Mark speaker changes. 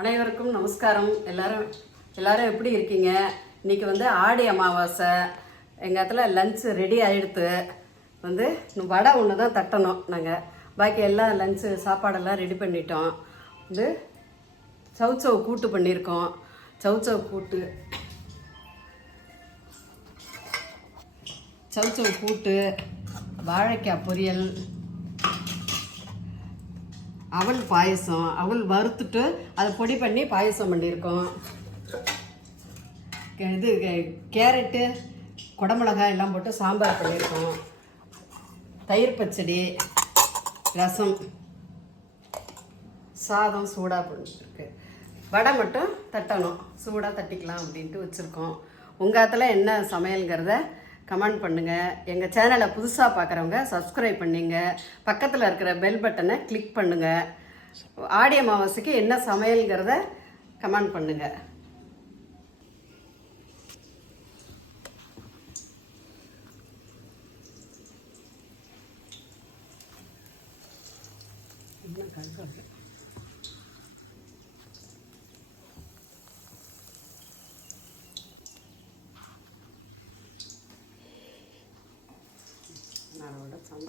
Speaker 1: அனைவருக்கும் நமஸ்காரம். எல்லாரும் எல்லாரும் எப்படி இருக்கீங்க? இன்னைக்கு வந்து ஆடி அமாவாசை. எங்கள் இடத்துல லஞ்சு ரெடி ஆகிடுத்து வந்து வடை ஒன்று தான் தட்டணும் நாங்கள் பாக்கி எல்லாம் லஞ்சு சாப்பாடெல்லாம் ரெடி பண்ணிட்டோம். வந்து சவுச்சவு கூட்டு பண்ணியிருக்கோம். சவுச்சவ் கூட்டு. சவுச்சவ் கூட்டு வாழைக்காய் பொரியல். அவள் பாயசம். அவள் வறுத்துட்டு அதை பொடி பண்ணி பாயசம் பண்ணியிருக்கோம். இது கேரட்டு குடமிளகாய் எல்லாம் போட்டு சாம்பார் பண்ணியிருக்கோம். தயிர் பச்சடி ரசம். சாதம் சூடாக பண்ணிருக்கு வடை மட்டும் தட்டணும். சூடாக தட்டிக்கலாம் அப்படின்ட்டு வச்சுருக்கோம். உங்கள் இடத்துல என்ன சமையலுங்கிறத கமெண்ட் பண்ணுங்கள் எங்கள் சேனலை புதுசாக பார்க்குறவங்க சப்ஸ்கிரைப் பண்ணிங்க. பக்கத்தில் இருக்கிற பெல் பட்டனை கிளிக் பண்ணுங்கள் ஆடி அமாவாசைக்கு என்ன சமையல்ங்கிறத கமெண்ட் பண்ணுங்கள் ನಾಡೋಡ ಚಂದ